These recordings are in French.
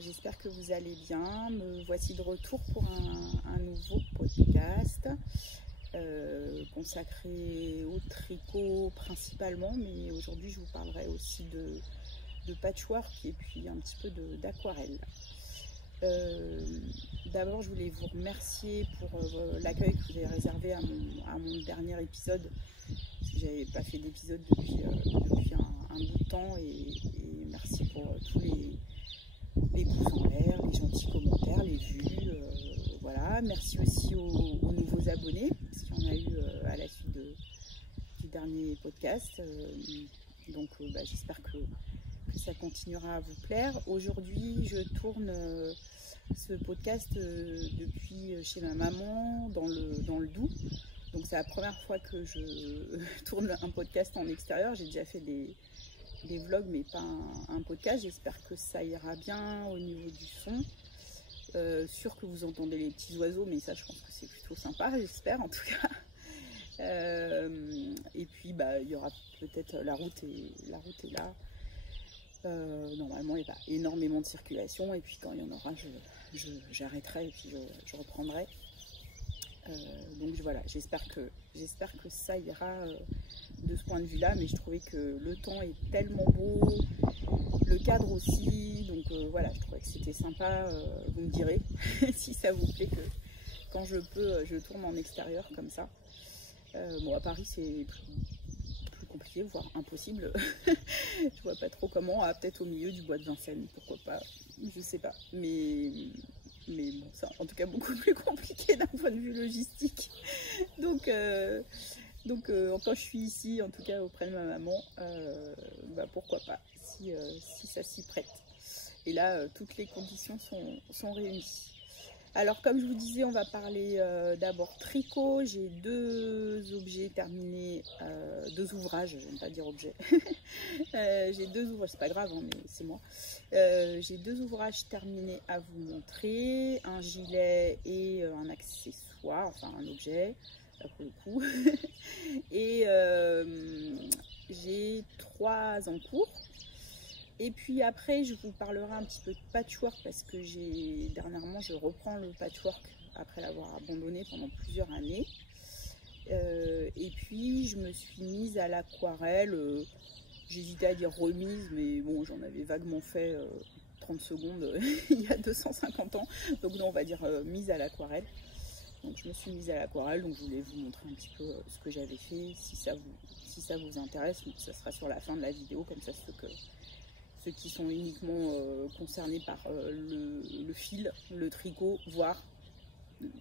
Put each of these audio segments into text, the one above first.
J'espère que vous allez bien. Me voici de retour pour un nouveau podcast consacré au tricot principalement, mais aujourd'hui je vous parlerai aussi de patchwork et puis un petit peu d'aquarelle. D'abord je voulais vous remercier pour l'accueil que vous avez réservé à mon dernier épisode. J'avais pas fait d'épisode depuis un bout de temps et merci pour tous les pouces en l'air, les gentils commentaires, les vues, voilà. Merci aussi aux nouveaux abonnés, parce qu'il y en a eu à la suite du dernier podcast. Donc j'espère que ça continuera à vous plaire. Aujourd'hui, je tourne ce podcast depuis chez ma maman dans le Doubs. Donc c'est la première fois que je tourne un podcast en extérieur. J'ai déjà fait des vlogs mais pas un podcast. J'espère que ça ira bien au niveau du son. Sûr que vous entendez les petits oiseaux, mais ça je pense que c'est plutôt sympa, j'espère en tout cas. Et puis il y aura peut-être la route est là. Normalement il n'y a pas énormément de circulation, et puis quand il y en aura j'arrêterai et puis je reprendrai. Donc voilà, j'espère que ça ira de ce point de vue là, mais je trouvais que le temps est tellement beau, le cadre aussi, donc voilà, je trouvais que c'était sympa. Vous me direz si ça vous plaît que quand je peux je tourne en extérieur comme ça. Bon, à Paris c'est plus compliqué, voire impossible. Je vois pas trop comment. Peut-être au milieu du bois de Vincennes, pourquoi pas, je sais pas, mais bon, c'est en tout cas beaucoup plus compliqué d'un point de vue logistique. Donc quand je suis ici, en tout cas auprès de ma maman, pourquoi pas, si ça s'y prête. Et là, toutes les conditions sont réunies. Alors, comme je vous disais, on va parler d'abord tricot. J'ai deux objets terminés, deux ouvrages, j'aime pas dire objet. J'ai deux ouvrages, c'est pas grave, hein, mais c'est moi. J'ai deux ouvrages terminés à vous montrer, un gilet et un accessoire, enfin un objet, là pour le coup. Et j'ai 3 en cours. Et puis après, je vous parlerai un petit peu de patchwork, parce que dernièrement, je reprends le patchwork après l'avoir abandonné pendant plusieurs années. Et puis, je me suis mise à l'aquarelle. J'hésitais à dire remise, mais bon, j'en avais vaguement fait 30 secondes il y a 250 ans. Donc non, on va dire mise à l'aquarelle. Donc je me suis mise à l'aquarelle, donc je voulais vous montrer un petit peu ce que j'avais fait, si ça vous intéresse. Donc ça sera sur la fin de la vidéo, comme ça ceux qui sont uniquement concernés par le fil, le tricot, voire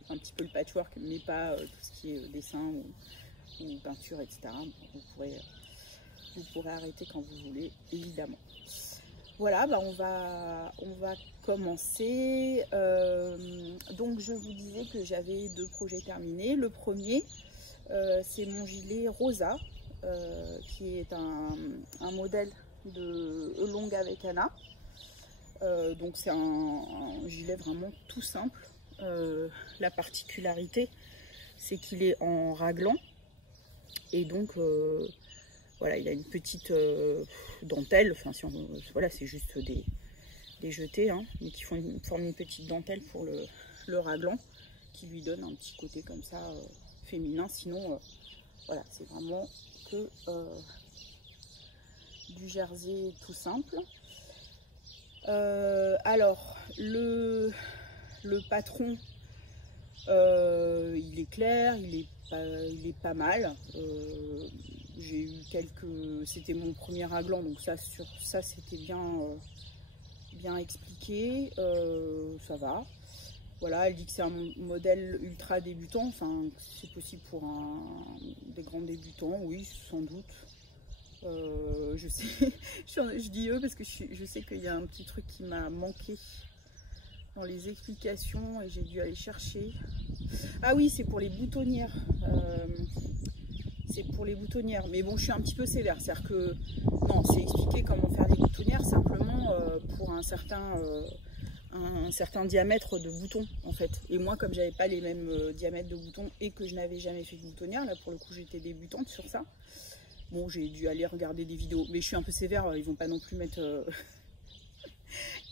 un petit peu le patchwork, mais pas tout ce qui est dessin ou peinture, etc. Vous pourrez arrêter quand vous voulez, évidemment. Voilà, on va commencer. Donc je vous disais que j'avais 2 projets terminés. Le premier, c'est mon gilet Rosa, qui est un modèle de Long avec Anna. Donc c'est un gilet vraiment tout simple. La particularité, c'est qu'il est en raglan, et donc voilà, il a une petite dentelle. Enfin, voilà, c'est juste des jetés, hein, mais qui forment une petite dentelle pour le raglan, qui lui donne un petit côté comme ça féminin. Sinon, voilà, c'est vraiment que du jersey tout simple. Alors le patron, il est clair, il est pas mal. J'ai eu c'était mon premier raglan, donc sur ça c'était bien expliqué. Ça va. Voilà, elle dit que c'est un modèle ultra débutant. Enfin, c'est possible pour des grands débutants, oui, sans doute. Je sais, je dis eux parce que je sais qu'il y a un petit truc qui m'a manqué dans les explications et j'ai dû aller chercher. Ah oui, c'est pour les boutonnières. C'est pour les boutonnières, mais bon, je suis un petit peu sévère, c'est-à-dire que non, c'est expliqué comment faire les boutonnières simplement pour un certain diamètre de boutons en fait. Et moi, comme j'avais pas les mêmes diamètres de boutons et que je n'avais jamais fait de boutonnière, là pour le coup j'étais débutante sur ça. Bon, j'ai dû aller regarder des vidéos, mais je suis un peu sévère, ils vont pas non plus mettre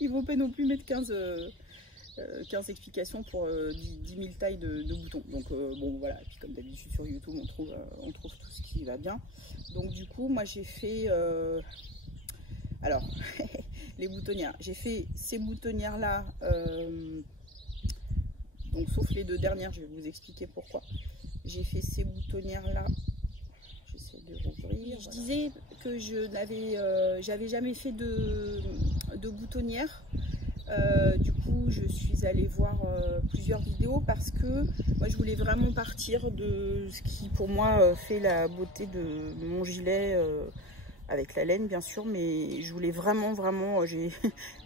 il vaut pas non plus mettre 15 explications pour 10 000 tailles de boutons. Donc bon voilà, et puis comme d'habitude sur YouTube on trouve tout ce qui va bien. Donc du coup moi j'ai fait alors les boutonnières, j'ai fait ces boutonnières là donc sauf les deux dernières, je vais vous expliquer pourquoi. J'ai fait ces boutonnières là, j'essaie de rouvrir. Je disais que j'avais jamais fait de boutonnières. Du coup je suis allée voir plusieurs vidéos parce que moi je voulais vraiment partir de ce qui pour moi fait la beauté de mon gilet, avec la laine bien sûr, mais je voulais vraiment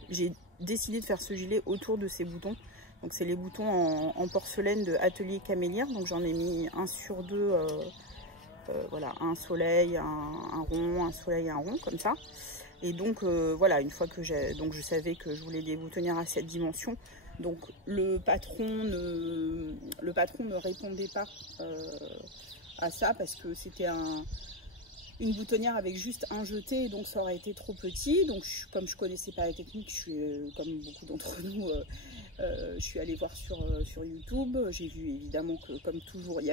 j'ai décidé de faire ce gilet autour de ces boutons. Donc c'est les boutons en porcelaine de Atelier Camélière, donc j'en ai mis un sur deux, voilà, un soleil, un rond, un soleil, un rond comme ça. Et donc voilà, une fois que je savais que je voulais des boutonnières à cette dimension, donc le patron ne répondait pas à ça parce que c'était une boutonnière avec juste un jeté, donc ça aurait été trop petit. Donc comme je connaissais pas la technique, je suis comme beaucoup d'entre nous, je suis allée voir sur YouTube. J'ai vu évidemment que comme toujours il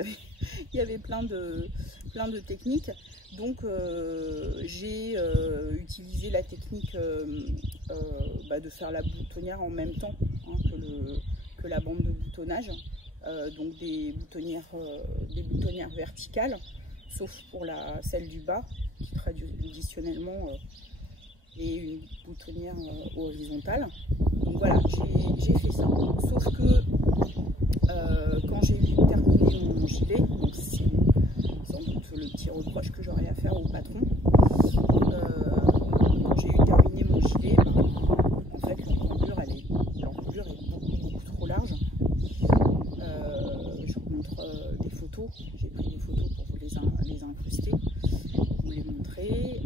y avait plein de techniques. Donc j'ai utilisé la technique de faire la boutonnière en même temps hein, que la bande de boutonnage. Donc des boutonnières verticales, sauf pour celle du bas qui traditionnellement est une boutonnière horizontale. Donc voilà, j'ai fait ça. Sauf que quand j'ai terminé mon gilet, donc c'est sans doute le petit reproche que j'aurais à faire au patron, quand j'ai terminé mon gilet, en fait l'encolure est beaucoup trop large. Je vous montre des photos, j'ai pris des photos pour vous les incruster, vous les montrer.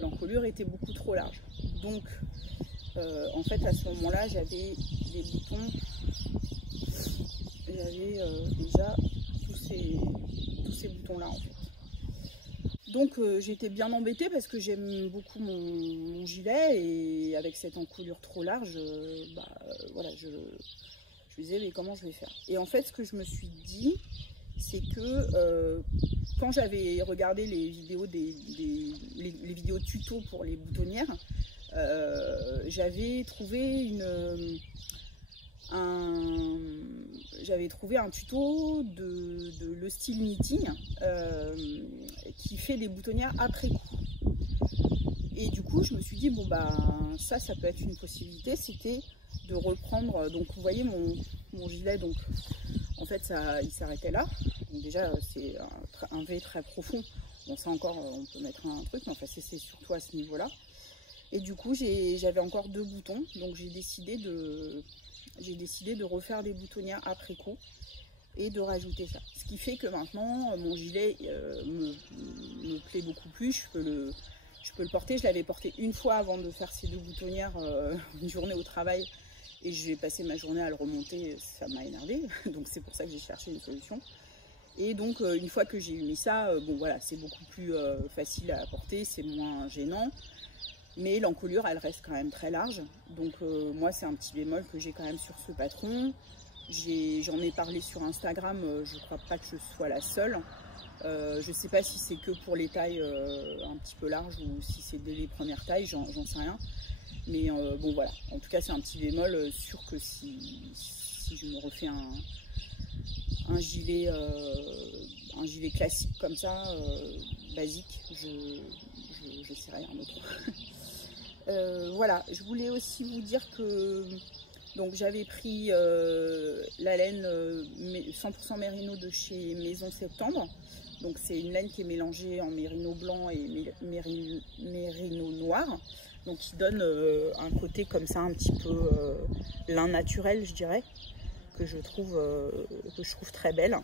L'encolure était beaucoup trop large. Donc en fait à ce moment-là j'avais des boutons, j'avais déjà tous ces boutons là en fait. Donc j'étais bien embêtée parce que j'aime beaucoup mon gilet et avec cette encolure trop large, voilà, je me disais mais comment je vais faire? Et en fait ce que je me suis dit, c'est que quand j'avais regardé les vidéos les vidéos tuto pour les boutonnières, j'avais trouvé un tuto de le style knitting qui fait des boutonnières après coup. Et du coup je me suis dit bon ça peut être une possibilité, c'était de reprendre. Donc vous voyez mon gilet, donc en fait il s'arrêtait là. Donc déjà c'est un V très profond, bon ça encore on peut mettre un truc, mais enfin c'est surtout à ce niveau là. Et du coup j'avais encore deux boutons, donc j'ai décidé de refaire des boutonnières après coup et de rajouter ça. Ce qui fait que maintenant mon gilet me plaît beaucoup plus, je peux le porter. Je l'avais porté une fois avant de faire ces deux boutonnières, une journée au travail, et j'ai passé ma journée à le remonter, ça m'a énervé, donc c'est pour ça que j'ai cherché une solution. Et donc une fois que j'ai mis ça, bon voilà, c'est beaucoup plus facile à porter, c'est moins gênant. Mais l'encolure elle reste quand même très large, donc moi c'est un petit bémol que j'ai quand même sur ce patron. J'en ai parlé sur Instagram, je ne crois pas que je sois la seule. Je ne sais pas si c'est que pour les tailles un petit peu larges ou si c'est dès les premières tailles, j'en sais rien. Mais bon voilà, en tout cas c'est un petit bémol, sûr que si je me refais un gilet classique comme ça, basique, je sais rien d'autre. Voilà, je voulais aussi vous dire que donc j'avais pris la laine 100% mérino de chez Maison Septembre. Donc c'est une laine qui est mélangée en mérino blanc et mérino noir, donc qui donne un côté comme ça un petit peu lin naturel, je dirais, que je trouve très belle.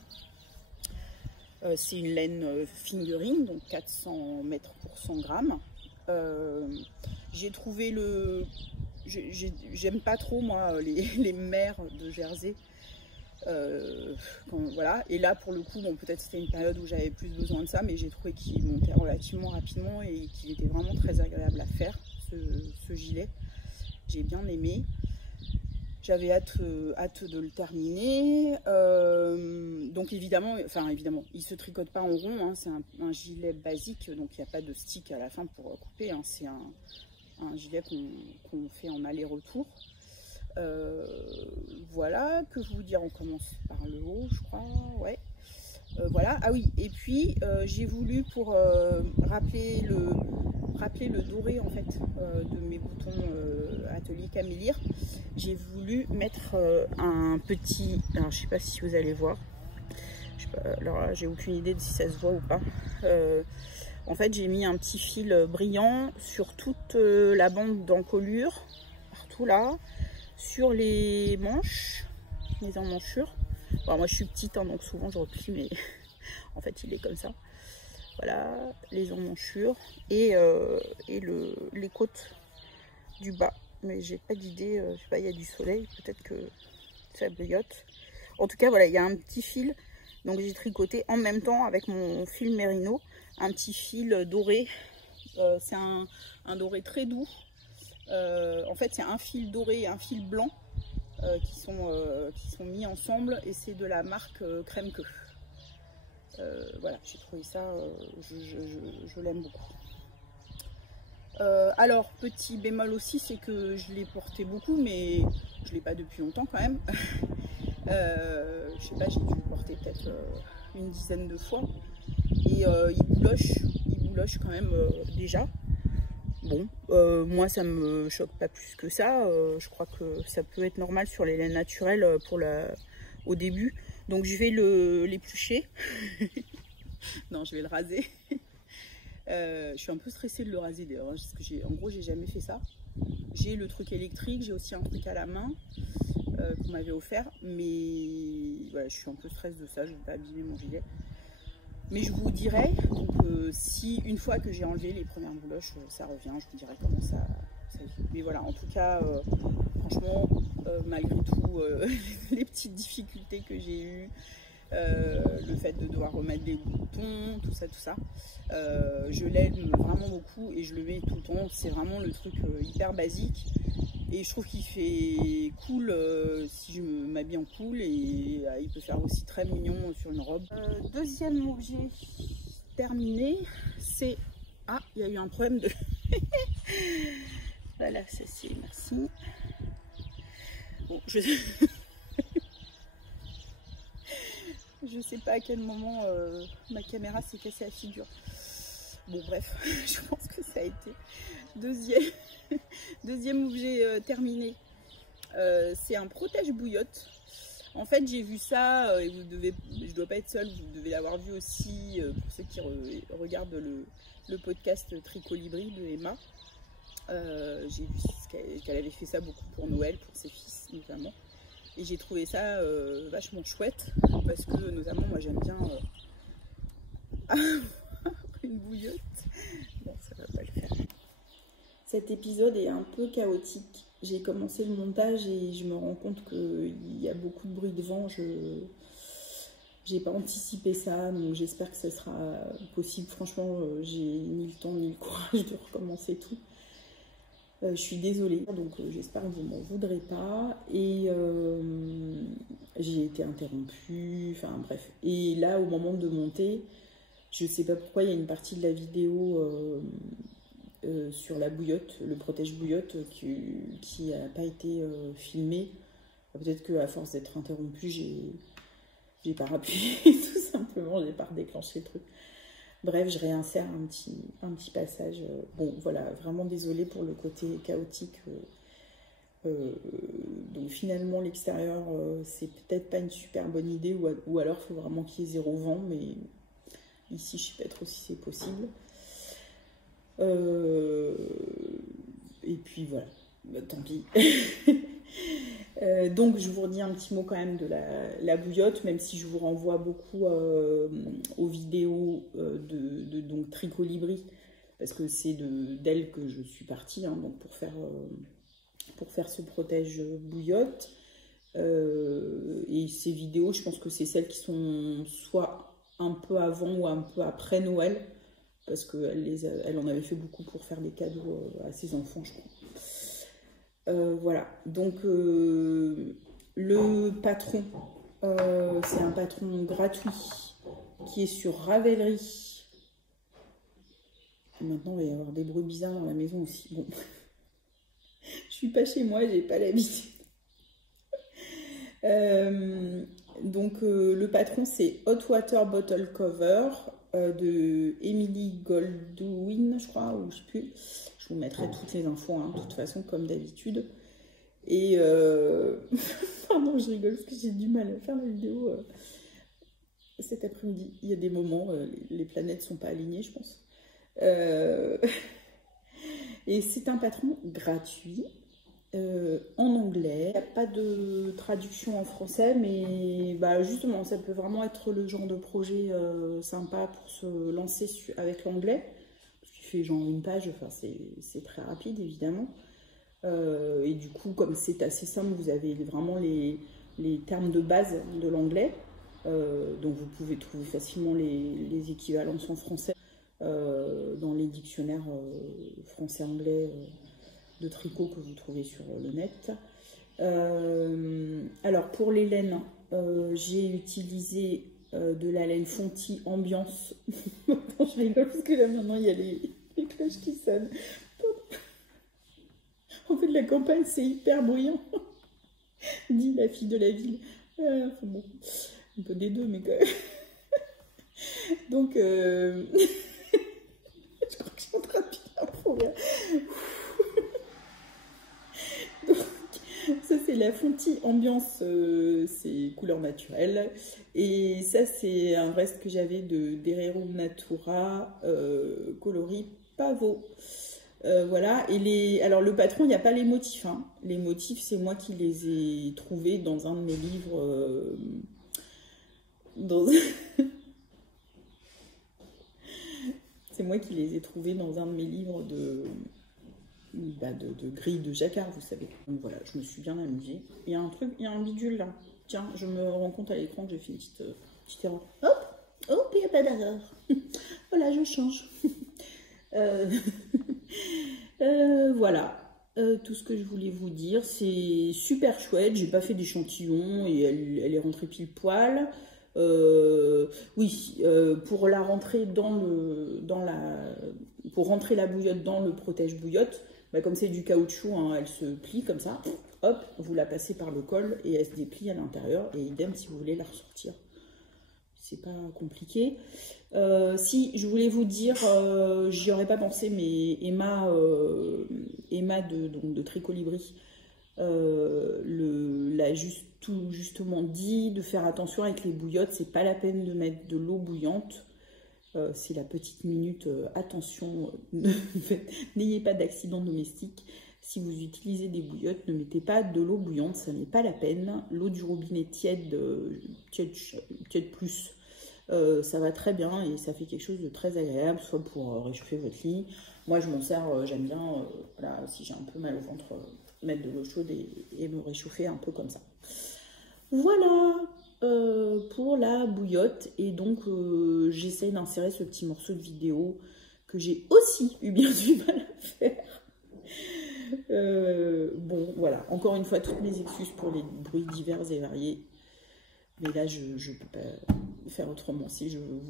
C'est une laine fingering, donc 400 mètres pour 100 grammes. J'ai trouvé j'aime pas trop moi les mers de Jersey, voilà. Et là pour le coup, bon, peut-être c'était une période où j'avais plus besoin de ça, mais j'ai trouvé qu'il montait relativement rapidement et qu'il était vraiment très agréable à faire, ce gilet. J'ai bien aimé. J'avais hâte de le terminer. Donc évidemment, il se tricote pas en rond, hein, c'est un gilet basique, donc il n'y a pas de stick à la fin pour couper, hein, c'est un gilet qu'on fait en aller-retour. Voilà, que vous dire, on commence par le haut, je crois, ouais. Voilà, ah oui, et puis j'ai voulu, pour rappeler le doré en fait de mes boutons Atelier Camélire, j'ai voulu mettre un petit, alors je sais pas si vous allez voir, je sais pas, alors j'ai aucune idée de si ça se voit ou pas. En fait, j'ai mis un petit fil brillant sur toute la bande d'encolure, partout là, sur les manches, les emmanchures. Bon, moi je suis petite, hein, donc souvent je replie, mais en fait il est comme ça. Voilà, les emmanchures et les côtes du bas. Mais j'ai pas d'idée, je sais pas, il y a du soleil, peut-être que ça bouillotte. En tout cas, voilà, il y a un petit fil. Donc j'ai tricoté en même temps avec mon fil mérino, un petit fil doré. C'est un doré très doux. En fait, c'est un fil doré et un fil blanc qui sont mis ensemble, et c'est de la marque Crème Queue. Voilà, j'ai trouvé ça, je l'aime beaucoup. Alors, petit bémol aussi, c'est que je l'ai porté beaucoup, mais je ne l'ai pas depuis longtemps quand même. Je sais pas, j'ai dû le porter peut-être une dizaine de fois. Et il bouloche quand même déjà. Bon, moi ça me choque pas plus que ça. Je crois que ça peut être normal sur les laines naturelles au début. Donc je vais l'éplucher. Non, je vais le raser. Je suis un peu stressée de le raser d'ailleurs, parce que en gros j'ai jamais fait ça. J'ai le truc électrique, j'ai aussi un truc à la main qu'on m'avait offert, mais voilà, je suis un peu stressée de ça, je ne vais pas abîmer mon gilet. Mais je vous dirai, donc, si une fois que j'ai enlevé les premières bouloches, ça revient, je vous dirai comment ça vit. Mais voilà, en tout cas, franchement, malgré tout, les petites difficultés que j'ai eues, le fait de devoir remettre des boutons, tout ça, je l'aime vraiment beaucoup et je le mets tout le temps. C'est vraiment le truc hyper basique. Et je trouve qu'il fait cool si je m'habille en cool, et il peut faire aussi très mignon sur une robe. Deuxième objet terminé, c'est... Ah, il y a eu un problème de... Voilà, ça c'est... Merci. Bon, je sais pas à quel moment ma caméra s'est cassée la figure. Bon, bref, je pense que ça a été deuxième objet terminé. C'est un protège bouillotte. En fait, j'ai vu ça, et je dois pas être seule, vous devez l'avoir vu aussi, pour ceux qui regardent le podcast Tricolibri de Emma. J'ai vu qu'elle avait fait ça beaucoup pour Noël, pour ses fils notamment. Et j'ai trouvé ça vachement chouette, parce que notamment moi j'aime bien une bouillotte. Bon, ça va pas le faire. Cet épisode est un peu chaotique. J'ai commencé le montage et je me rends compte qu'il y a beaucoup de bruit de vent. J'ai pas anticipé ça, donc j'espère que ce sera possible. Franchement, j'ai ni le temps ni le courage de recommencer tout. Je suis désolée, donc j'espère que vous m'en voudrez pas. Et j'ai été interrompue, enfin bref. Et là, au moment de monter, je sais pas pourquoi, il y a une partie de la vidéo sur la bouillotte, le protège bouillotte, qui n'a pas été filmé. Peut-être qu'à force d'être interrompue, j'ai pas rappuyé, tout simplement, j'ai pas redéclenché le truc. Bref, je réinsère un petit passage. Bon, voilà, vraiment désolée pour le côté chaotique. Donc finalement, l'extérieur, c'est peut-être pas une super bonne idée, ou alors il faut vraiment qu'il y ait zéro vent, mais ici, je sais pas trop si c'est possible. Et puis voilà, bah, tant pis. Donc je vous redis un petit mot quand même de la bouillotte, même si je vous renvoie beaucoup aux vidéos donc Tricolibri, parce que c'est d'elle que je suis partie, hein, donc pour faire ce protège bouillotte. Et ces vidéos, je pense que c'est celles qui sont soit un peu avant ou un peu après Noël, parce qu'elle en avait fait beaucoup pour faire des cadeaux à ses enfants, je crois. Voilà, donc le patron, c'est un patron gratuit qui est sur Ravelry. Maintenant, il va y avoir des bruits bizarres dans la maison aussi. Bon, je suis pas chez moi, j'ai pas l'habitude. Donc le patron, c'est Hot Water Bottle Cover de Emily Goldwyn, je crois, ou je sais plus. Je vous mettrai toutes les infos, hein, de toute façon, comme d'habitude. Et pardon, je rigole parce que j'ai du mal à faire la vidéo cet après-midi. Il y a des moments, les planètes sont pas alignées, je pense. Et c'est un patron gratuit. En anglais, il n'y a pas de traduction en français, mais bah, justement, ça peut vraiment être le genre de projet sympa pour se lancer avec l'anglais. Parce qu'il fait genre une page, enfin, c'est très rapide évidemment. Et du coup, comme c'est assez simple, vous avez vraiment les termes de base de l'anglais. Donc vous pouvez trouver facilement les équivalences en français dans les dictionnaires français-anglais de tricot que vous trouvez sur le net. Alors pour les laines, j'ai utilisé de la laine Fonty Ambiance. Je rigole parce que là maintenant il y a les cloches qui sonnent. En fait la campagne c'est hyper bruyant, dit la fille de la ville. Enfin bon, un peu des deux mais quand même. Donc je crois que je suis en train de piquer un fou. Ça c'est la Fonty Ambiance, c'est couleur naturelle. Et ça c'est un reste que j'avais de Derero Natura coloris pavot. Voilà, et alors le patron, il n'y a pas les motifs. Hein. Les motifs, c'est moi qui les ai trouvés dans un de mes livres. C'est moi qui les ai trouvés dans un de mes livres de grilles de jacquard, vous savez. Donc voilà, je me suis bien amusée. Il y a un truc, il y a un bidule là. Tiens, je me rends compte à l'écran que j'ai fait une petite erreur. Hop, il n'y a pas d'erreur. Voilà, je change. Voilà, tout ce que je voulais vous dire, c'est super chouette. J'ai pas fait d'échantillon et elle est rentrée pile poil. Oui, pour la rentrée pour rentrer la bouillotte dans le protège bouillotte, bah, comme c'est du caoutchouc, hein, elle se plie comme ça. Hop, vous la passez par le col et elle se déplie à l'intérieur. Et idem si vous voulez la ressortir. C'est pas compliqué. Si je voulais vous dire, j'y aurais pas pensé, mais Emma de Tricolibri l'a justement dit de faire attention avec les bouillottes. C'est pas la peine de mettre de l'eau bouillante. C'est la petite minute. Attention, n'ayez pas d'accident domestique. Si vous utilisez des bouillottes, ne mettez pas de l'eau bouillante, ça n'est pas la peine. L'eau du robinet tiède plus, ça va très bien et ça fait quelque chose de très agréable, soit pour réchauffer votre lit. Moi, je m'en sers, j'aime bien, voilà, si j'ai un peu mal au ventre, mettre de l'eau chaude et me réchauffer un peu comme ça. Voilà pour la bouillotte. Et donc, j'essaye d'insérer ce petit morceau de vidéo que j'ai aussi eu bien du mal à faire. Bon, voilà, encore une fois, toutes mes excuses pour les bruits divers et variés. Mais là, je ne peux pas faire autrement si je veux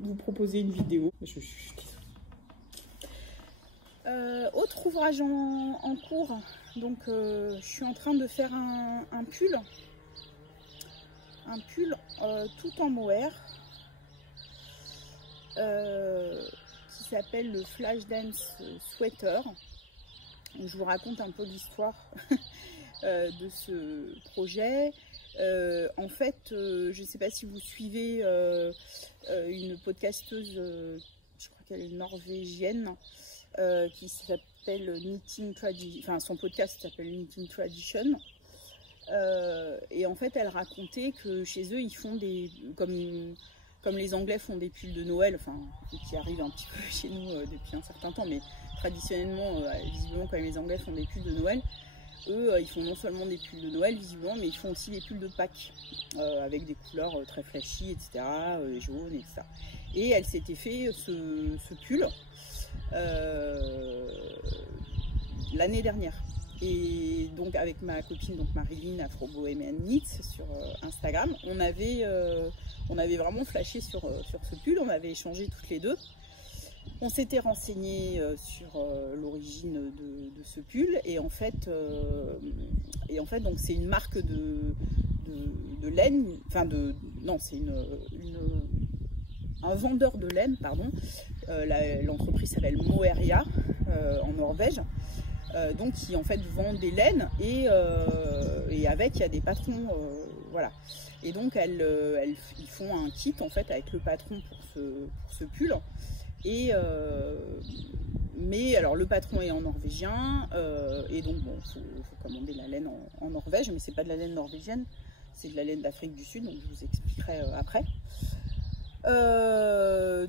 vous proposer une vidéo. Je suis désolée. Autre ouvrage en cours. Donc, je suis en train de faire un pull. Un pull tout en mohair. Qui s'appelle le Flashdance Sweater. Je vous raconte un peu l'histoire de ce projet. En fait, je ne sais pas si vous suivez une podcasteuse, je crois qu'elle est norvégienne, qui s'appelle Knitting Tradition, enfin son podcast s'appelle Knitting Tradition. Et en fait, elle racontait que chez eux, ils font des, comme les Anglais font des pulls de Noël, enfin, qui arrivent un petit peu chez nous depuis un certain temps, mais traditionnellement, visiblement, quand les Anglais font des pulls de Noël, eux, ils font non seulement des pulls de Noël, visiblement, mais ils font aussi des pulls de Pâques, avec des couleurs très flashy, etc., jaunes, etc. Et elle s'était fait ce pull l'année dernière. Et donc avec ma copine, donc Marilyn, Afro Bohemian Knits sur Instagram, on avait vraiment flashé sur ce pull, on avait échangé toutes les deux. On s'était renseigné sur l'origine de ce pull et en fait donc c'est une marque de laine, enfin non c'est un vendeur de laine, pardon. L'entreprise s'appelle Moheria en Norvège, donc qui en fait vend des laines et avec il y a des patrons, voilà. Et donc ils font un kit en fait avec le patron pour ce pull. Et mais alors le patron est en norvégien et donc bon faut commander la laine en Norvège, mais c'est pas de la laine norvégienne, c'est de la laine d'Afrique du Sud, donc je vous expliquerai après.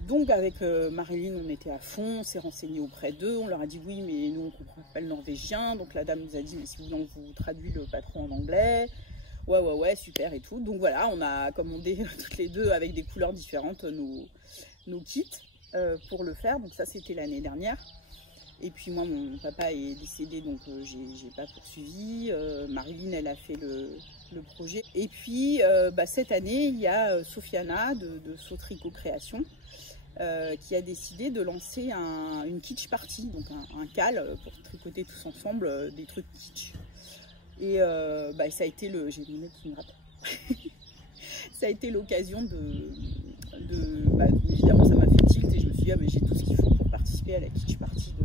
Donc avec Marilyn on était à fond, on s'est renseigné auprès d'eux, on leur a dit oui mais nous on comprend pas le norvégien, donc la dame nous a dit mais si vous voulez on vous traduit le patron en anglais. Ouais super et tout, donc voilà on a commandé toutes les deux avec des couleurs différentes nos kits pour le faire, donc ça c'était l'année dernière. Et puis moi mon papa est décédé donc j'ai pas poursuivi. Marilyn elle a fait le projet. Et puis cette année il y a Sofiana de Sautricot Création qui a décidé de lancer une kitsch party, donc un cal pour tricoter tous ensemble des trucs kitsch. Et ça a été j'ai une lunette qui me rappelle. Ça a été l'occasion évidemment ça m'a fait tilt et je me suis dit mais j'ai tout ce qu'il faut pour participer à la kitsch party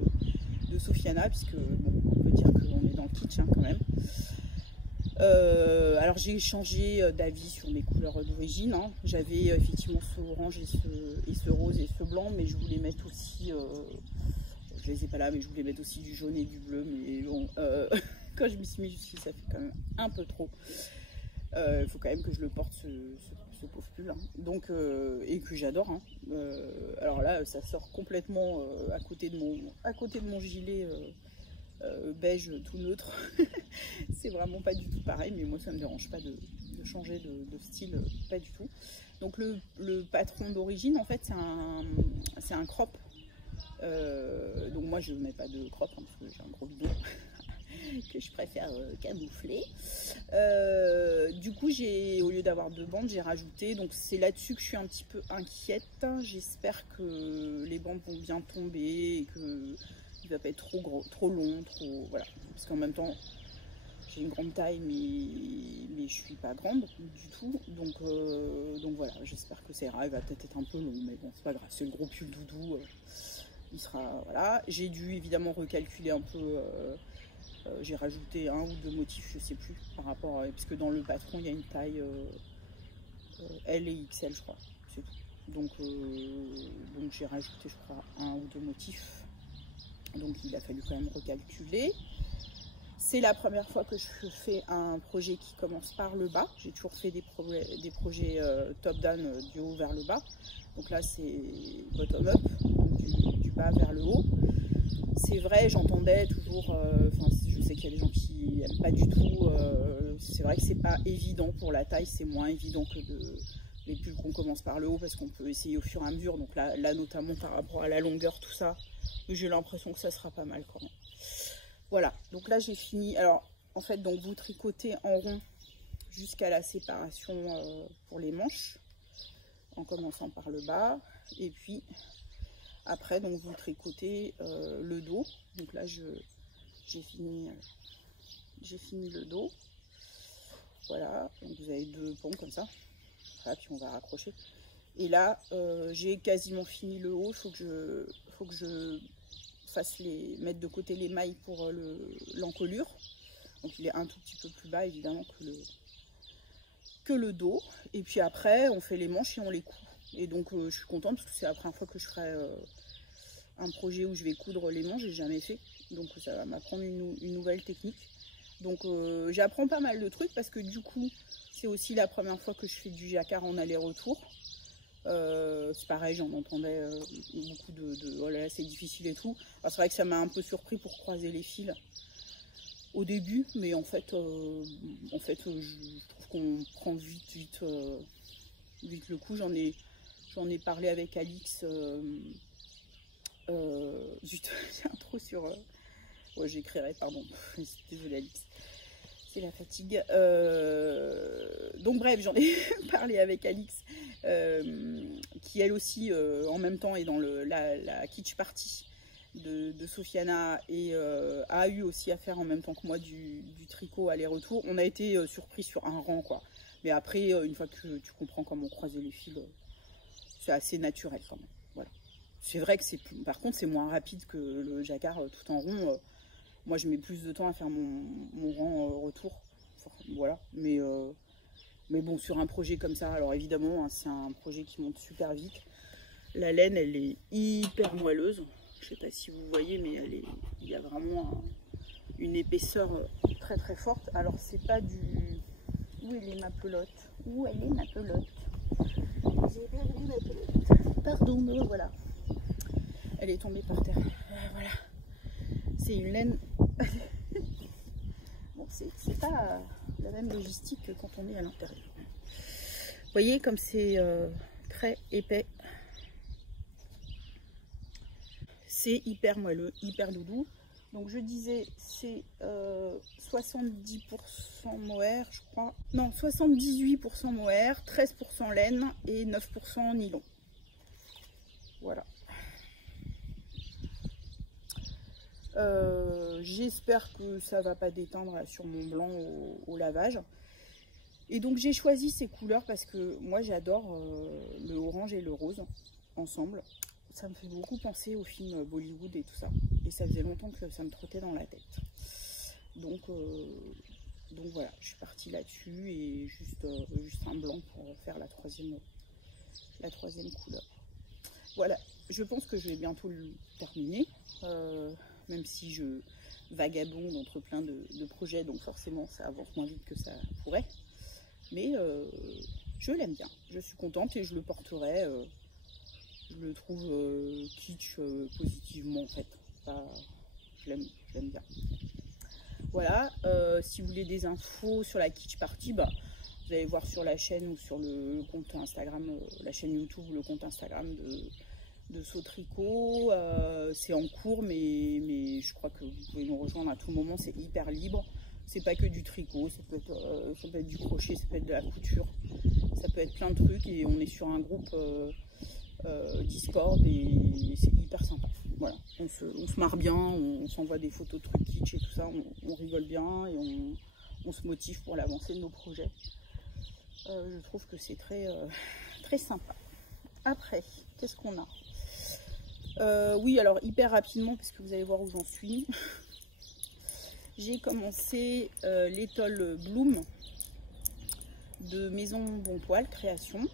de Sofiana, puisque bon, on peut dire qu'on est dans le kitsch quand même. Alors j'ai changé d'avis sur mes couleurs d'origine, hein. J'avais effectivement ce orange et ce rose et ce blanc, mais je voulais mettre aussi, je les ai pas là, mais je voulais mettre aussi du jaune et du bleu, mais bon, quand je m'y suis mis, je me suis dit, ça fait quand même un peu trop. Il faut quand même que je le porte ce pauvre pull, hein. Donc, et que j'adore, hein. Alors là ça sort complètement à côté de mon gilet beige tout neutre. C'est vraiment pas du tout pareil, mais moi ça me dérange pas de changer de style, pas du tout. Donc le patron d'origine en fait c'est un crop, donc moi je mets pas de crop hein, parce que j'ai un gros bidon que je préfère camoufler. Du coup au lieu d'avoir 2 bandes j'ai rajouté, donc c'est là-dessus que je suis un petit peu inquiète. J'espère que les bandes vont bien tomber et que il va pas être trop gros, trop long, voilà, parce qu'en même temps j'ai une grande taille mais je suis pas grande du tout, donc voilà, j'espère que ça ira. Il va peut-être être un peu long mais bon c'est pas grave, c'est le gros pull doudou, il sera, voilà. J'ai dû évidemment recalculer un peu, j'ai rajouté 1 ou 2 motifs, je sais plus, par rapport à, parce que dans le patron il y a une taille L et XL je crois, c'est tout. Donc j'ai rajouté je crois 1 ou 2 motifs. Donc il a fallu quand même recalculer. C'est la première fois que je fais un projet qui commence par le bas. J'ai toujours fait des projets top-down, du haut vers le bas. Donc là c'est bottom-up, du bas vers le haut. C'est vrai, j'entendais toujours, je sais qu'il y a des gens qui n'aiment pas du tout. C'est vrai que c'est pas évident pour la taille, c'est moins évident que les pulls qu'on commence par le haut, parce qu'on peut essayer au fur et à mesure. Donc là notamment par rapport à la longueur, tout ça, j'ai l'impression que ça sera pas mal quand même. Voilà, donc là j'ai fini. Alors en fait donc vous tricotez en rond jusqu'à la séparation pour les manches, en commençant par le bas, et puis après donc vous tricotez le dos. Donc là j'ai fini le dos. Voilà, donc vous avez 2 pans comme ça. Voilà, puis on va raccrocher. Et là j'ai quasiment fini le haut. Faut que je fasse mettre de côté les mailles pour l'encolure. Donc il est un tout petit peu plus bas évidemment que le dos. Et puis après on fait les manches et on les coud. Et donc je suis contente parce que c'est la première fois que je ferai un projet où je vais coudre les manches. J'ai jamais fait, donc ça va m'apprendre une nouvelle technique. Donc j'apprends pas mal de trucs parce que du coup c'est aussi la première fois que je fais du jacquard en aller-retour. C'est pareil, j'en entendais beaucoup de oh là là c'est difficile et tout. C'est vrai que ça m'a un peu surpris pour croiser les fils au début, mais en fait je trouve qu'on prend vite le coup. J'en ai parlé avec Alix, zut, j'ai un trou Ouais, j'écrirai, pardon. Désolée Alix. C'est la fatigue. Donc bref, j'en ai parlé avec Alix, qui elle aussi, en même temps, est dans la kitsch party de Sofiana et a eu aussi à faire en même temps que moi du tricot aller-retour. On a été surpris sur un rang, quoi. Mais après, une fois que tu comprends comment croiser les fils, c'est assez naturel quand même. Voilà. C'est vrai que par contre, c'est moins rapide que le jacquard tout en rond. Moi, je mets plus de temps à faire mon rang retour. Voilà. Mais bon, sur un projet comme ça, alors évidemment, hein, c'est un projet qui monte super vite. La laine, elle est hyper moelleuse. Je sais pas si vous voyez, mais il y a vraiment une épaisseur très très forte. Alors, c'est pas du... Où elle est ma pelote? Où elle est ma pelote? J'ai perdu ma pelote. Pardon, mais voilà. Elle est tombée par terre. Voilà. C'est une laine... Bon, c'est pas la même logistique que quand on est à l'intérieur. Vous voyez comme c'est très épais. C'est hyper moelleux, hyper doudou. Donc je disais, c'est 70% mohair, je crois. Non, 78% mohair, 13% laine et 9% nylon. Voilà. J'espère que ça va pas déteindre sur mon blanc au lavage. Et donc j'ai choisi ces couleurs parce que moi j'adore le orange et le rose ensemble. Ça me fait beaucoup penser aux films Bollywood et tout ça. Et ça faisait longtemps que ça me trottait dans la tête. Donc voilà, je suis partie là-dessus et juste un blanc pour faire la troisième couleur. Voilà, je pense que je vais bientôt le terminer. Même si je vagabonde entre plein de projets, donc forcément ça avance moins vite que ça pourrait. Mais je l'aime bien, je suis contente et je le porterai. Je le trouve kitsch positivement en fait. Je l'aime bien. Voilà, si vous voulez des infos sur la kitsch party, vous allez voir sur la chaîne ou sur le compte Instagram, la chaîne YouTube ou le compte Instagram de Sautricot. C'est en cours, mais je crois que vous pouvez nous rejoindre à tout moment, c'est hyper libre. C'est pas que du tricot, ça peut être du crochet, ça peut être de la couture, ça peut être plein de trucs et on est sur un groupe Discord et c'est hyper sympa. Voilà, on se marre bien, on s'envoie des photos de trucs kitsch et tout ça, on rigole bien et on se motive pour l'avancée de nos projets. Je trouve que c'est très, très sympa. Après, qu'est-ce qu'on a? Oui, alors hyper rapidement, parce que vous allez voir où j'en suis. J'ai commencé l'étole Bloom de Maison Bon Poil Création.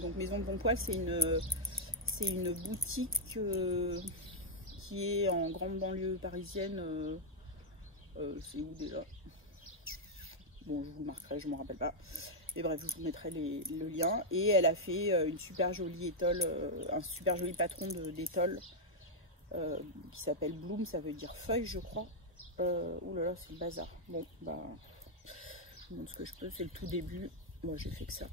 Donc Maison Bon Poil, c'est une boutique qui est en grande banlieue parisienne. C'est où déjà? Bon, je vous le marquerai, je ne me rappelle pas. Et bref, je vous mettrai le lien. Et elle a fait une super jolie étole, un super joli patron d'étole qui s'appelle Bloom, ça veut dire feuille, je crois. Ouh là là, c'est le bazar. Bon, je vous montre ce que je peux, c'est le tout début. Moi, j'ai fait que ça.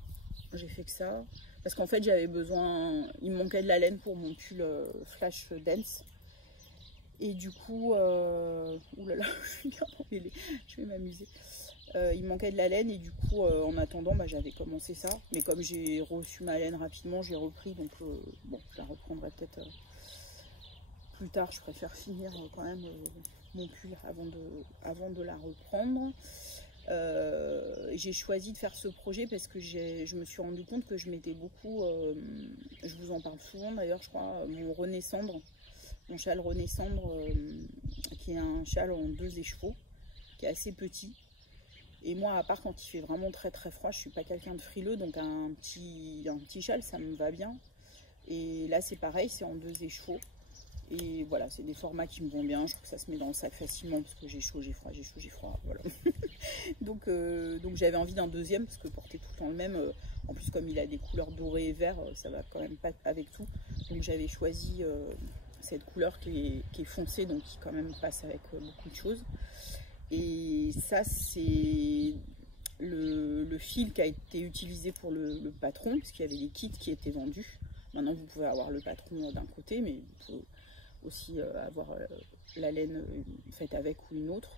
J'ai fait que ça. Parce qu'en fait, j'avais besoin, il me manquait de la laine pour mon pull Flash Dance. Et du coup, ouh là là, je suis bien emmêlée, je vais m'amuser. Il me manquait de la laine et du coup, en attendant, j'avais commencé ça. Mais comme j'ai reçu ma laine rapidement, j'ai repris. Donc, bon, je la reprendrai peut-être plus tard. Je préfère finir quand même mon pull avant de la reprendre. J'ai choisi de faire ce projet parce que je me suis rendu compte que je mettais beaucoup, je vous en parle souvent d'ailleurs, je crois, mon châle René Cendre, qui est un châle en 2 écheveaux, qui est assez petit. Et moi, à part quand il fait vraiment très très froid, je suis pas quelqu'un de frileux, donc un petit châle, ça me va bien. Et là, c'est pareil, c'est en 2 écheveaux. Et voilà, c'est des formats qui me vont bien. Je trouve que ça se met dans le sac facilement parce que j'ai chaud, j'ai froid, j'ai chaud, j'ai froid. Voilà. donc j'avais envie d'un deuxième parce que porter tout le temps le même, en plus comme il a des couleurs dorées et vert, ça va quand même pas avec tout. Donc j'avais choisi cette couleur qui est foncée, donc qui quand même passe avec beaucoup de choses. Et ça, c'est le fil qui a été utilisé pour le patron, parce qu'il y avait des kits qui étaient vendus. Maintenant, vous pouvez avoir le patron d'un côté, mais aussi avoir la laine faite avec ou une autre.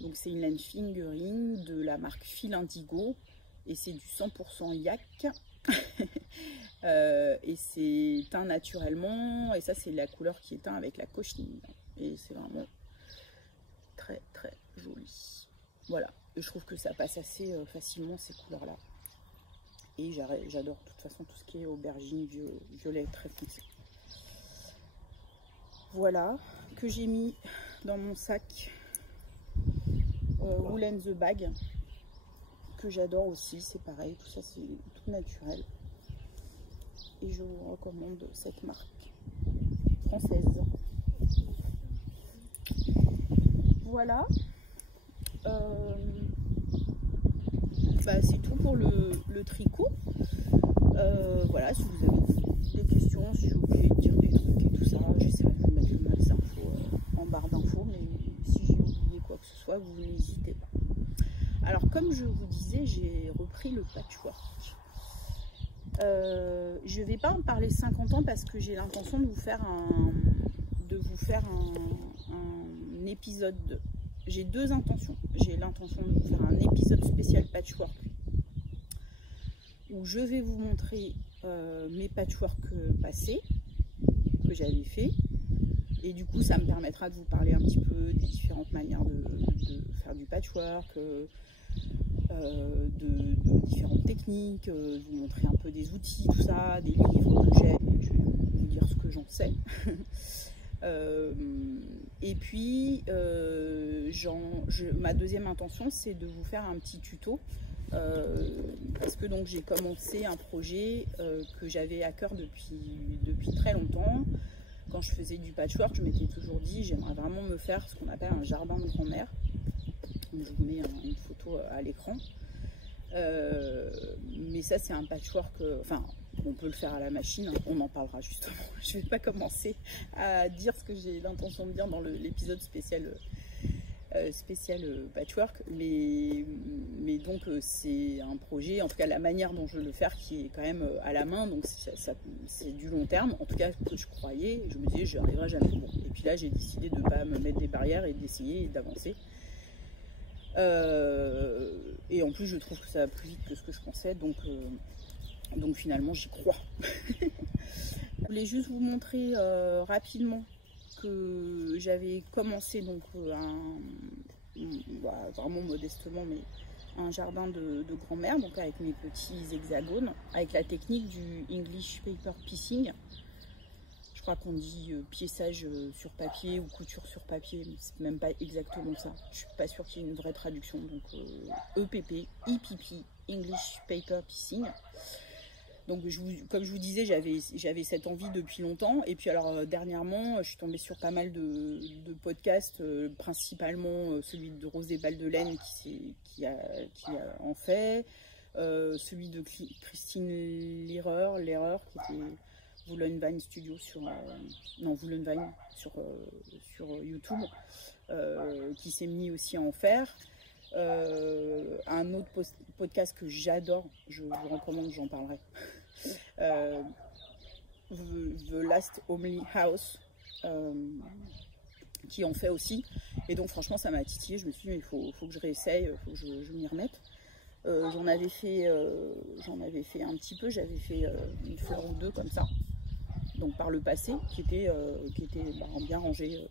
Donc c'est une laine fingering de la marque Fil Indigo et c'est du 100% yak. Et c'est teint naturellement et ça c'est la couleur qui est teint avec la cochenille et c'est vraiment très très joli. Voilà, et je trouve que ça passe assez facilement ces couleurs là et j'adore de toute façon tout ce qui est aubergine, violet très foncé. Voilà, que j'ai mis dans mon sac Wool and the Bag, que j'adore aussi, c'est pareil, tout ça c'est tout naturel. Et je vous recommande cette marque française. Voilà. C'est tout pour le tricot. Voilà, si vous avez des questions, si vous voulez dire des trucs et tout ça, j'essaierai de vous mettre le max d'infos en barre d'infos, mais si j'ai oublié quoi que ce soit, vous n'hésitez pas. Alors comme je vous disais, j'ai repris le patchwork. Je ne vais pas en parler 50 ans parce que j'ai l'intention de vous faire un épisode. J'ai deux intentions. J'ai l'intention de vous faire un épisode spécial patchwork où je vais vous montrer mes patchworks passés que j'avais fait. Et du coup, ça me permettra de vous parler un petit peu des différentes manières de faire du patchwork, de différentes techniques, vous montrer un peu des outils, tout ça, des livres que j'ai, je vais vous dire ce que j'en sais. Et puis, ma deuxième intention, c'est de vous faire un petit tuto, parce que donc j'ai commencé un projet que j'avais à cœur depuis très longtemps. Quand je faisais du patchwork, je m'étais toujours dit, j'aimerais vraiment me faire ce qu'on appelle un jardin de grand-mère. Je vous mets une photo à l'écran. Mais ça, c'est un patchwork, on peut le faire à la machine, hein, on en parlera justement. Je ne vais pas commencer à dire ce que j'ai l'intention de dire dans l'épisode spécial patchwork, mais donc c'est un projet, en tout cas la manière dont je veux le faire qui est quand même à la main, donc c'est du long terme, en tout cas que je croyais, je me disais je n'y arriverai jamais. Bon, et puis là j'ai décidé de ne pas me mettre des barrières et d'essayer d'avancer. Et en plus je trouve que ça va plus vite que ce que je pensais, donc finalement j'y crois. Je voulais juste vous montrer rapidement que j'avais commencé donc vraiment modestement, mais un jardin de grand-mère, donc avec mes petits hexagones, avec la technique du English Paper Piecing. Je crois qu'on dit piéçage sur papier ou couture sur papier, mais c'est même pas exactement ça. Je suis pas sûre qu'il y ait une vraie traduction. Donc EPP, EPP, English Paper Piecing. Donc comme je vous disais, j'avais cette envie depuis longtemps. Et puis alors dernièrement, je suis tombée sur pas mal de podcasts, principalement celui de Rosée Baldelaine qui en fait, celui de Christine L'Erreur qui était Woolenvine Studio sur YouTube, qui s'est mis aussi à en faire. Un autre podcast que j'adore, je vous recommande, j'en parlerai, The Last Homely House, qui en fait aussi, et donc franchement ça m'a titillé. Je me suis dit mais il faut que je réessaye, il faut que je m'y remette. J'en avais fait un petit peu, j'avais fait une fleur ou deux comme ça, donc par le passé, qui était bien rangé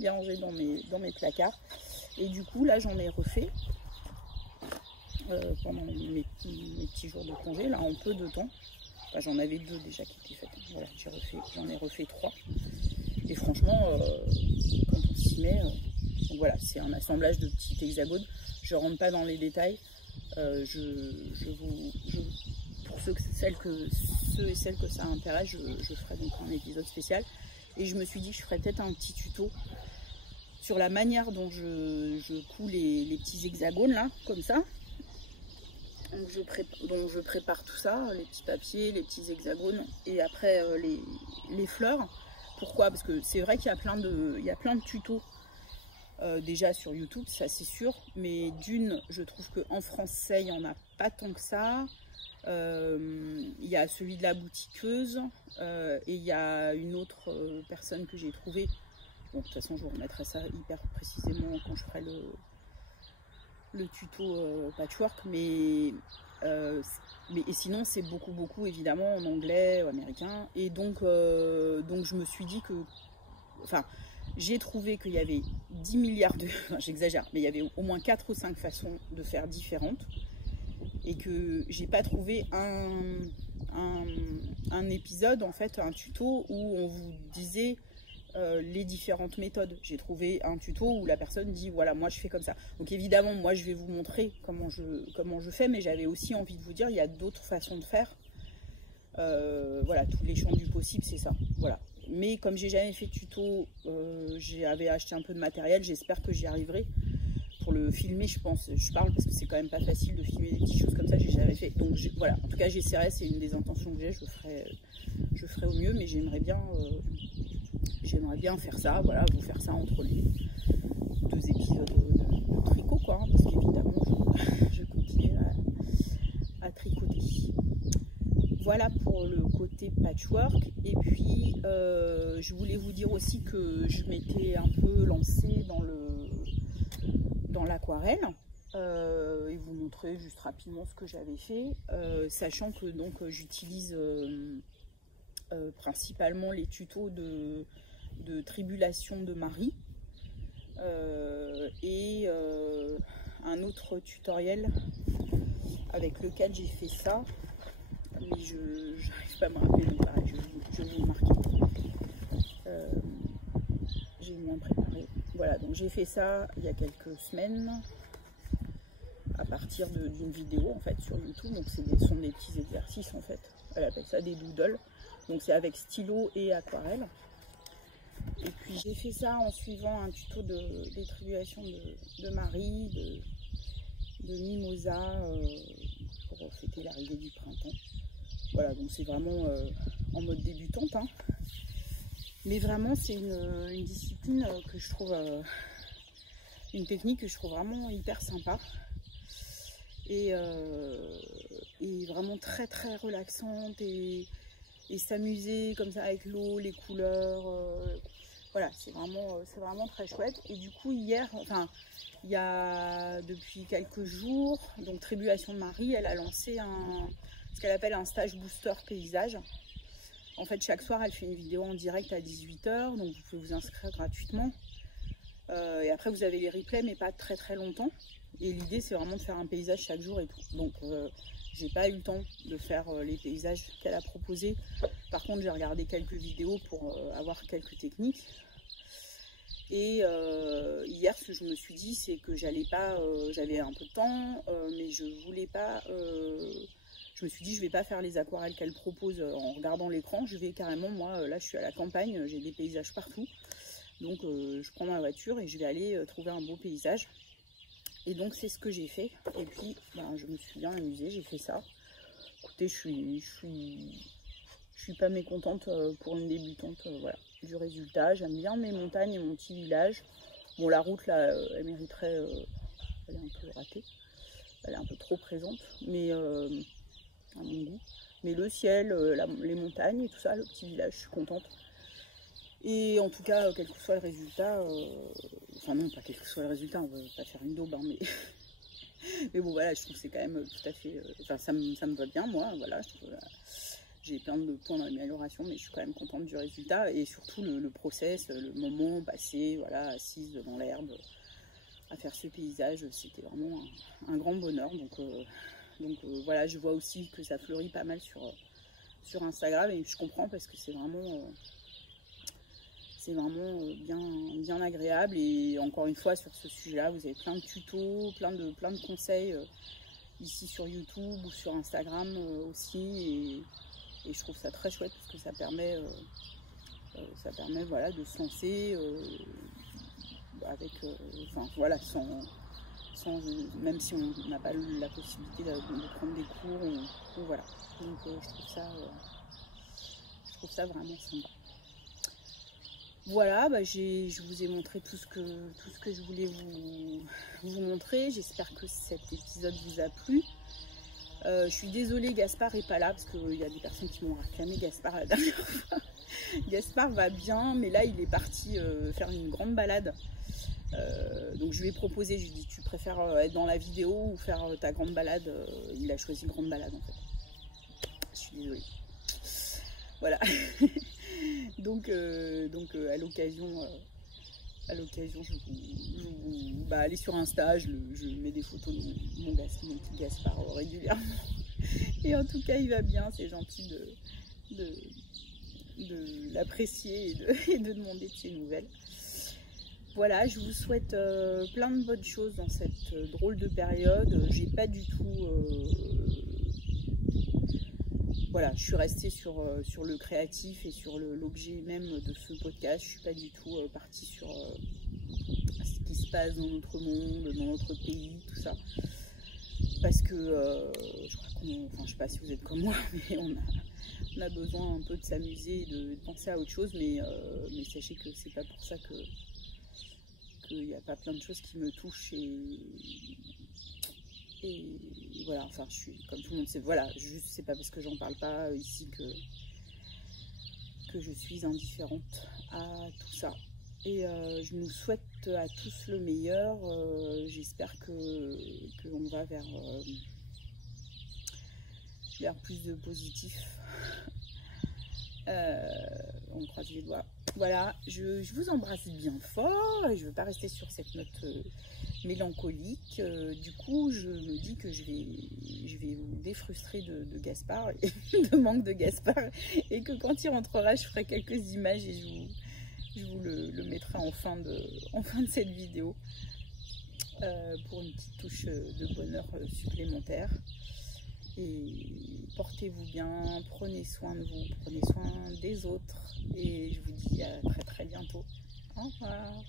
dans mes placards. Et du coup là j'en ai refait pendant mes petits jours de congé, là en peu de temps. Enfin, j'en avais deux déjà qui étaient faites. Voilà, j'en ai refait 3. Et franchement, quand on s'y met, donc voilà, c'est un assemblage de petits hexagones. Je rentre pas dans les détails. Pour ceux et celles que ça intéresse, je ferai donc un épisode spécial. Et je me suis dit que je ferais peut-être un petit tuto sur la manière dont je couds les petits hexagones là, comme ça. Donc je prépare tout ça, les petits papiers, les petits hexagones, et après les fleurs. Pourquoi? Parce que c'est vrai qu'il y a plein de tutos déjà sur YouTube, ça c'est sûr, mais d'une, je trouve qu'en français, il n'y en a pas tant que ça. Il y a celui de la boutiqueuse et il y a une autre personne que j'ai trouvée. Bon, de toute façon, je vous remettrai ça hyper précisément quand je ferai le tuto patchwork, et sinon, c'est beaucoup évidemment en anglais, américain. Et donc je me suis dit que, enfin, j'ai trouvé qu'il y avait 10 milliards de, enfin, j'exagère, mais il y avait au moins 4 ou 5 façons de faire différentes. Et que j'ai pas trouvé un épisode, en fait, un tuto où on vous disait les différentes méthodes. J'ai trouvé un tuto où la personne dit voilà, moi je fais comme ça. Donc évidemment, moi je vais vous montrer comment je fais, mais j'avais aussi envie de vous dire il y a d'autres façons de faire. Voilà, tous les champs du possible, c'est ça. Voilà. Mais comme j'ai jamais fait de tuto, j'avais acheté un peu de matériel, j'espère que j'y arriverai. Pour le filmer, je pense, je parle parce que c'est quand même pas facile de filmer des petites choses comme ça, j'ai jamais fait. Donc voilà, en tout cas j'essaierai, c'est une des intentions que j'ai, je ferai au mieux, mais j'aimerais bien faire ça, voilà, vous faire ça entre les 2 épisodes de tricot, quoi, hein, parce qu'évidemment je continue à tricoter. Voilà pour le côté patchwork. Et puis je voulais vous dire aussi que je m'étais un peu lancée dans l'aquarelle et vous montrer juste rapidement ce que j'avais fait, sachant que donc j'utilise principalement les tutos de Tribulation de Marie et un autre tutoriel avec lequel j'ai fait ça, mais je n'arrive pas à me rappeler, donc pareil, je vais vous le marquer. J'ai moins préparé. Voilà, donc j'ai fait ça il y a quelques semaines à partir d'une vidéo en fait sur YouTube. Donc ce sont des petits exercices en fait. Elle appelle ça des doodles. Donc c'est avec stylo et aquarelle. Et puis j'ai fait ça en suivant un tuto des Tribulations de Marie, de Mimosa pour fêter l'arrivée du printemps. Voilà, donc c'est vraiment en mode débutante, hein. Mais vraiment c'est une discipline que je trouve, une technique que je trouve vraiment hyper sympa et vraiment très relaxante et s'amuser comme ça avec l'eau, les couleurs, voilà, c'est vraiment très chouette. Et du coup hier, enfin il y a depuis quelques jours, donc Tribulation de Marie, elle a lancé ce qu'elle appelle un stage booster paysage. En fait, chaque soir, elle fait une vidéo en direct à 18 h, donc vous pouvez vous inscrire gratuitement. Et après, vous avez les replays, mais pas très longtemps. Et l'idée, c'est vraiment de faire un paysage chaque jour et tout. Donc, j'ai pas eu le temps de faire les paysages qu'elle a proposés. Par contre, j'ai regardé quelques vidéos pour avoir quelques techniques. Et hier, ce que je me suis dit, c'est que j'allais pas, j'avais un peu de temps, mais je voulais pas. Je me suis dit, je vais pas faire les aquarelles qu'elle propose en regardant l'écran. Je vais carrément, moi, là, je suis à la campagne, j'ai des paysages partout. Donc, je prends ma voiture et je vais aller trouver un beau paysage. Et donc, c'est ce que j'ai fait. Et puis, ben, je me suis bien amusée, j'ai fait ça. Écoutez, je suis pas mécontente pour une débutante, voilà, du résultat. J'aime bien mes montagnes et mon petit village. Bon, la route, là, elle mériterait... elle est un peu ratée. Elle est un peu trop présente, mais... à mon goût, mais le ciel, les montagnes et tout ça, le petit village, je suis contente. Et en tout cas, quel que soit le résultat, enfin non, pas quel que soit le résultat, on va pas faire une daube, hein, mais bon voilà, je trouve que c'est quand même tout à fait, enfin ça me va bien moi, voilà, j'ai plein de points d'amélioration, mais je suis quand même contente du résultat et surtout le process, le moment passé, voilà, assise devant l'herbe, à faire ce paysage, c'était vraiment un grand bonheur, donc voilà, je vois aussi que ça fleurit pas mal sur Instagram et je comprends parce que c'est vraiment bien agréable. Et encore une fois, sur ce sujet-là, vous avez plein de tutos, plein de conseils ici sur YouTube ou sur Instagram aussi. Et je trouve ça très chouette parce que ça permet voilà, de se lancer avec, enfin voilà, même si on n'a pas la possibilité de prendre des cours, ou voilà. Donc je trouve ça vraiment sympa. Voilà, bah, je vous ai montré tout ce que je voulais vous montrer. J'espère que cet épisode vous a plu. Je suis désolée, Gaspard n'est pas là parce qu'il y a des personnes qui m'ont réclamé Gaspard la dernière fois. Gaspard va bien, mais là il est parti faire une grande balade. Donc je lui ai proposé, je lui ai dit tu préfères être dans la vidéo ou faire ta grande balade. Il a choisi grande balade en fait. Je suis désolée. Voilà. donc à l'occasion, allez sur Insta, je mets des photos de mon petit Gaspard régulièrement. Et en tout cas, il va bien, c'est gentil de l'apprécier et de demander de ses nouvelles. Voilà, je vous souhaite plein de bonnes choses dans cette drôle de période. J'ai pas du tout... voilà, je suis restée sur le créatif et sur l'objet même de ce podcast. Je suis pas du tout partie sur ce qui se passe dans notre monde, dans notre pays, tout ça. Parce que je crois enfin, je sais pas si vous êtes comme moi, mais on a besoin un peu de s'amuser et de penser à autre chose. Mais sachez que c'est pas pour ça qu'il n'y a pas plein de choses qui me touchent et voilà, enfin je suis comme tout le monde sait, voilà, juste c'est pas parce que j'en parle pas ici que je suis indifférente à tout ça. Et je nous souhaite à tous le meilleur. J'espère qu'on va vers plus de positif. On croise les doigts. Voilà, je vous embrasse bien fort et je ne veux pas rester sur cette note mélancolique. Du coup, je me dis que je vais vous défrustrer de Gaspard et de manque de Gaspard, et que quand il rentrera, je ferai quelques images et je vous le mettrai en fin de cette vidéo pour une petite touche de bonheur supplémentaire. Et portez-vous bien, prenez soin de vous, prenez soin des autres, et je vous dis à très très bientôt. Au revoir.